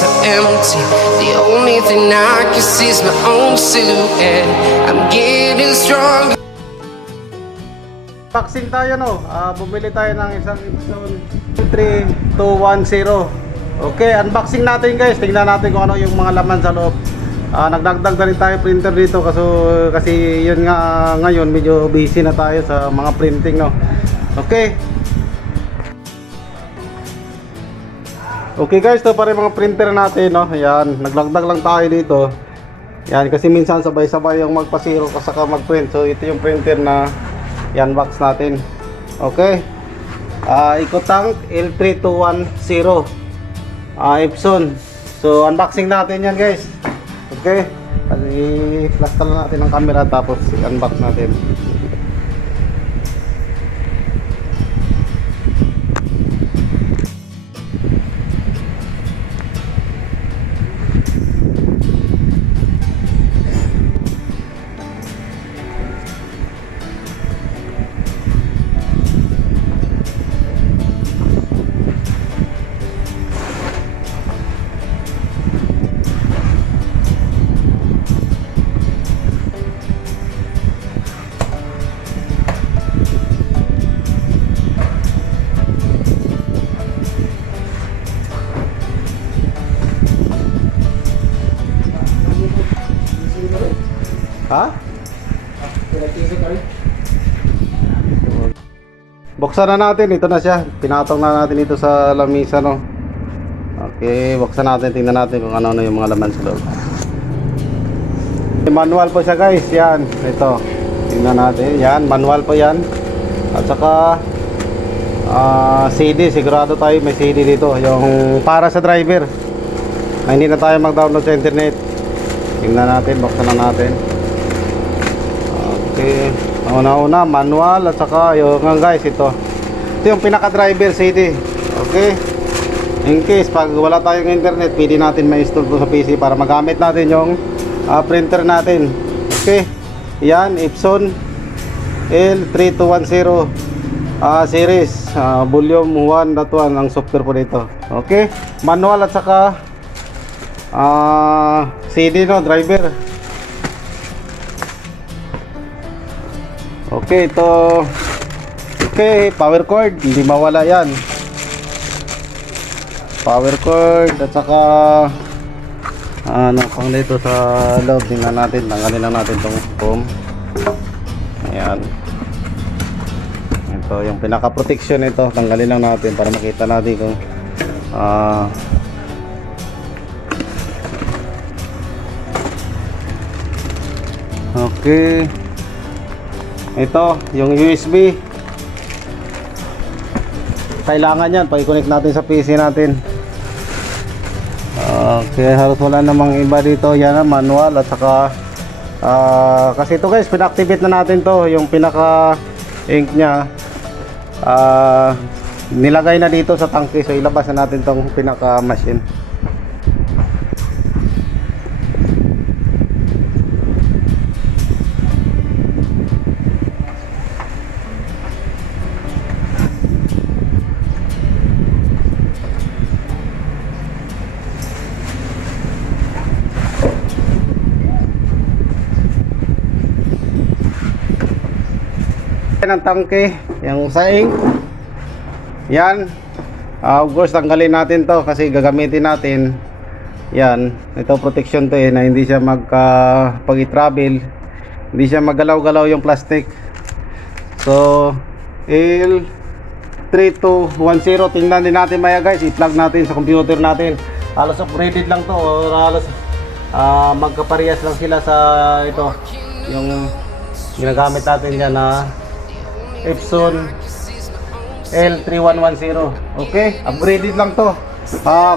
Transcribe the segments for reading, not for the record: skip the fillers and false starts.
so empty. The only thing I can see is my own silhouette. I'm getting stronger. Unboxing tayo, no? Bumili tayo ng isang Epson 3210. Okay, unboxing natin guys. Tingnan natin kung ano yung mga laman sa loob. Nagdagdag na rin tayo printer dito kasi yun nga ngayon medyo busy na tayo sa mga printing, no? Okay. Okay guys, ito pa rin mga printer natin, no? Ayan, nagdagdag lang tayo dito. Yan, kasi minsan sabay-sabay yung magpasiro kasi saka magprint. So ito yung printer na yan box natin. Okay. Ecotang L3210 Epson. So unboxing natin yan guys. Okay. I-flash lang natin ang camera tapos i-unbox natin. Ha? Buksan na natin, ito na siya. Pinatong na natin ito sa lamisa, no. Okay, buksan natin, tingnan natin kung ano na yung mga laman sa loob. Manual po siya guys, yan. Ito, tingnan natin, yan, manual po yan. At saka CD, sigurado tayo may CD dito. Yung para sa driver na hindi na tayo mag-download sa internet. Tingnan natin, buksan na natin. Okay, una manual at saka yung guys, ito yung pinaka driver CD. Okay, in case pag wala tayong internet, pwede natin ma-install po sa PC para magamit natin yung printer natin. Okay, yan Epson L3210 series, volume 1.1 ang software po dito. Okay, manual at saka CD, no, driver. Okay, ito. Okay, power cord, hindi mawala yan. Power cord at saka ano pang dito sa loob. Tingnan natin, tanggalin lang natin itong foam. Ayan. Ito yung pinaka protection nito, tanggalin lang natin para makita natin kung okay. Ito, yung USB. Kailangan yan pag i-connect natin sa PC natin. Okay, halos wala namang iba dito. Yan ang manual at saka kasi ito guys, pina-activate na natin to. Yung pinaka ink nya nilagay na dito sa tangke. So ilabas na natin tong pinaka machine. Ng tangke, yung saing yan, of course tanggalin natin to kasi gagamitin natin yan. Ito protection to na hindi siya pag i-travel hindi siya maggalaw-galaw yung plastic. So L3210, tingnan din natin maya guys, i-plug natin sa computer natin. Halos upgraded lang to or halos magkaparehas lang sila sa ito yung ginagamit natin yan na Epson L3110. Okay, upgraded lang to.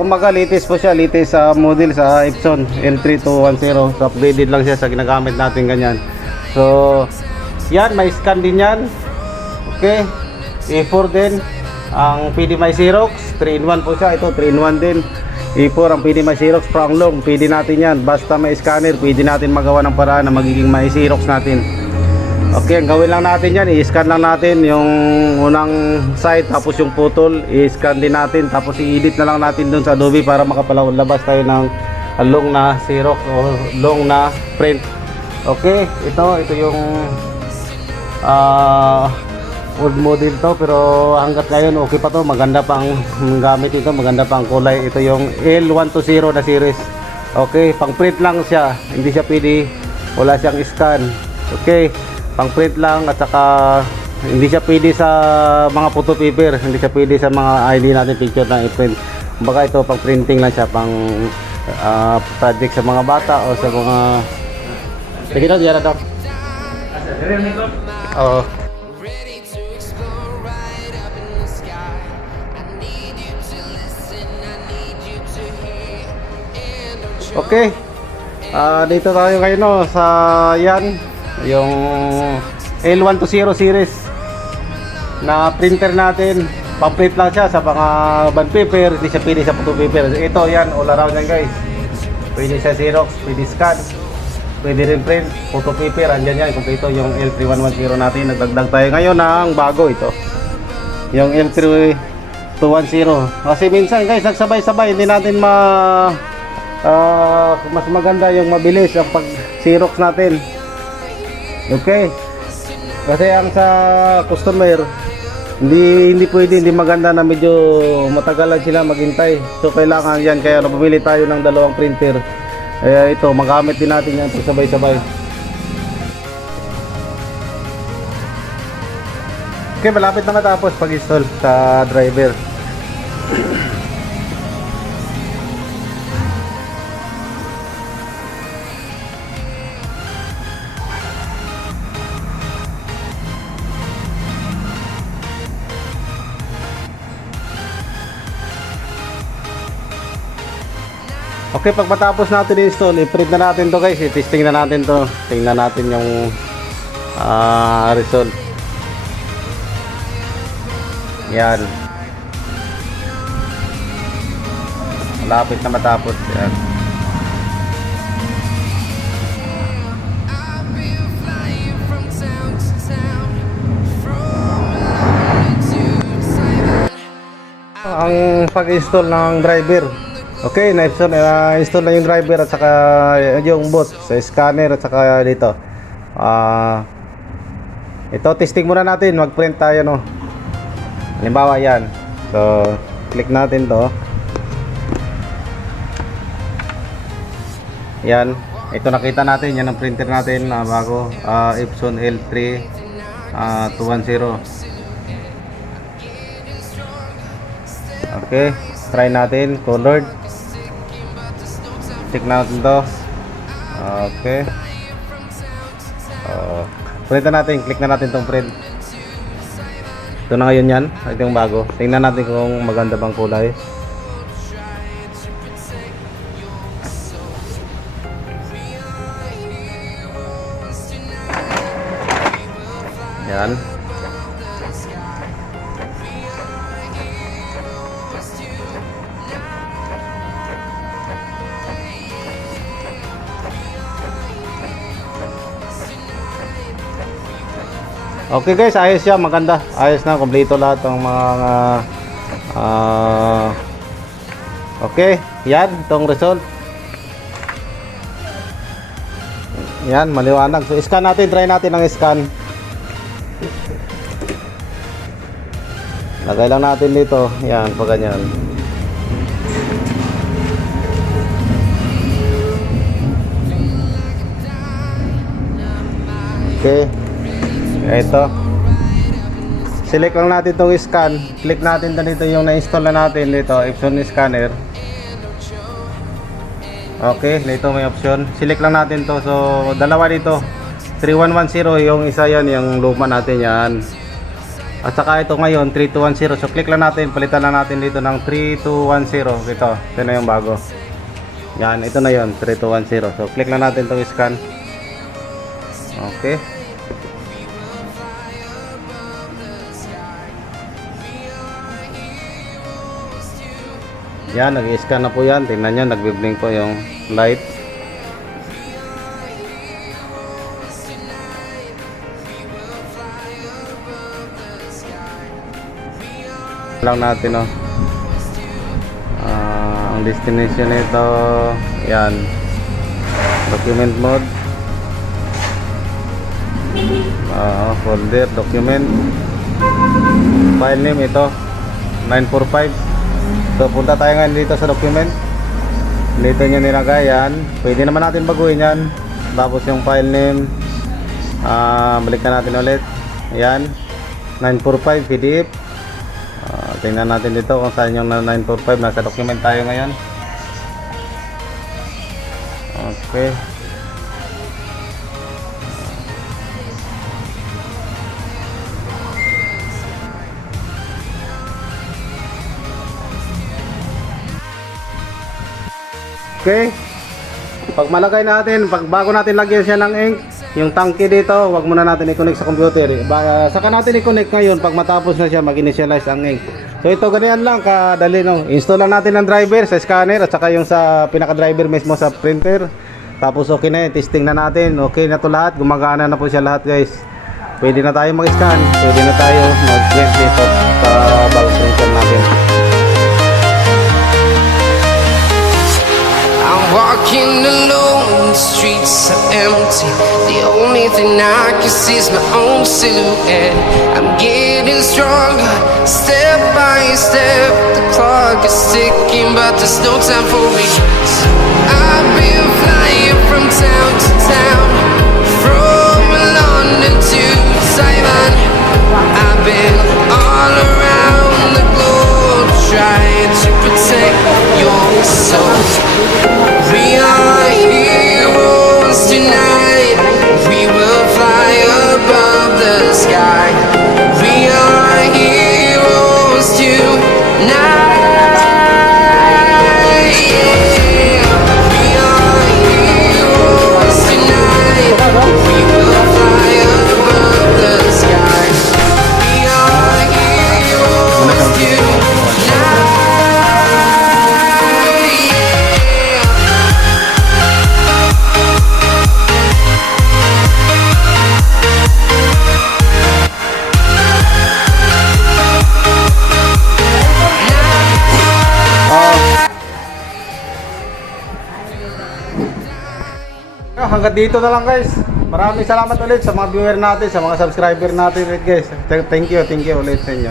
Kumaga latest po siya, latest model sa Epson L3210. So upgraded lang siya sa ginagamit natin ganyan. So yan, may scan din yan. Okay, A4 din. Ang PD My Xerox 3-in-1 po siya. Ito 3-in-1 din. A4 ang PD My Xerox from long. Pwede natin yan, basta may scanner pwede natin magawa ng paraan na magiging My Xerox natin. Okay, ang gawin lang natin yan, i-scan lang natin yung unang side, tapos yung putol, i-scan din natin, tapos i-edit na lang natin dun sa Adobe para makapalabas tayo ng long na Xerox o long na print. Okay, ito yung old model to, pero hanggat ngayon okay pa to, maganda pang gamit ito, maganda pang kulay. Ito yung L120 na series. Okay, pang print lang siya, hindi siya pwede, wala siyang scan. Okay, pang print lang, at saka hindi siya pwede sa mga photo paper, hindi siya pwede sa mga ID natin picture na i-print. Kumbaga ito pang printing lang siya, pang project sa mga bata o sa mga sige daw, diyan na daw. Oo. Ready to explore right up in the sky. I need you to listen, I need you to hear. And don't you Okay. Dito tayo ngayon no, sa yan, yung L120 series na printer natin. Pang-print lang siya sa mga bond paper, hindi siya pwede sa photo paper. Ito yan, all around yan guys. Pwede sa Xerox, pwede scan, pwede rin print, photo paper, andyan yan, kumpleto yung L3110 natin. Nagdagdag tayo ngayon ng bago ito, yung L3210. Kasi minsan guys, nagsabay-sabay, hindi natin mas maganda yung mabilis ang pag Xerox natin. Okay, kasi ang sa customer hindi pwede, hindi maganda na medyo matagalan sila maghintay. So kailangan yan, kaya bumili tayo ng dalawang printer. Ito, magamit din natin yan sabay-sabay. Okay, malapit na matapos pag-install sa driver. Okay, pag matapos natin i-install, i-print na natin to guys, i-testing na natin to. Tingnan natin yung result. Yan. Malapit na matapos. Yan. I've been flying from town to town, from London to Taiwan. Ang pag-install ng driver. Okay, na-install na yung driver at saka yung boot sa scanner at saka dito. Ito, testing muna natin, mag-print tayo no. Halimbawa yan. So, click natin to. Yan, ito nakita natin, yan ang printer natin na bago, Epson L3 210. Okay, try natin, colored. Check natin to. Okay. Print na natin, click na natin tong print. Ito na ngayon yan, ito yung bago. Tingnan natin kung maganda bang kulay. Yan. Okay guys, ayos siya, maganda. Ayos na, kompleto lahat ng mga okay, yan, itong result. Yan, maliwanag. So, scan natin, try natin ang scan. Lagay lang natin dito. Yan, pag ganyan. Okay. Ito. Select lang natin itong scan. Click natin dito yung na-install na natin dito, Epson scanner. Okay, dito may option. Select lang natin to. So, dalawa dito. 3110 yung isa yan, yung luma natin yan. At saka ito ngayon 3210. So, click lang natin, palitan lang natin dito ng 3210. Ito na yung bago. Yan, ito na yon 3210. So, click lang natin itong scan. Okay. Yan, nag-i-scan na po yan. Tingnan nyo, nagbi-blink po yung light. lang natin, no. Ang destination nito, yan. Document mode. Folder, document. File name ito, 945. So punta tayo ngayon dito sa document. Dito nyo nilagay yan. Pwede naman natin baguhin yan. Tapos yung file name, balikan natin ulit. Ayan, 945 PDF. Tingnan natin dito kung saan yung 945. Nasa document tayo ngayon. Okay. Okay. Pag malagay natin, pag bago natin lagyan siya ng ink, yung tangke dito, wag muna natin i-connect sa computer. Saka natin i-connect ngayon pag matapos na siya mag-initialize ang ink. So ito ganyan lang kadali, no. Install lang natin ng driver sa scanner at saka yung sa pinaka-driver mismo sa printer. Tapos okay na, testing na natin. Okay na to lahat, gumagana na po siya lahat, guys. Pwede na tayo mag-scan, pwede na tayo mag-print dito sa bagong printer natin. I'm walking alone, the streets are empty. The only thing I can see is my own silhouette. I'm getting stronger, step by step. The clock is ticking, but there's no time for me. I've been flying from town to town, from London to Taiwan. I've been all around the globe, trying to protect your soul. We are heroes tonight. We will fly above the sky. We are heroes tonight. Yeah. We are heroes tonight. We will fly above the sky. We are heroes tonight. Hanggang dito na lang, guys. Maraming salamat ulit sa mga viewer natin, sa mga subscriber natin ulit, guys. Thank you ulit sa inyo.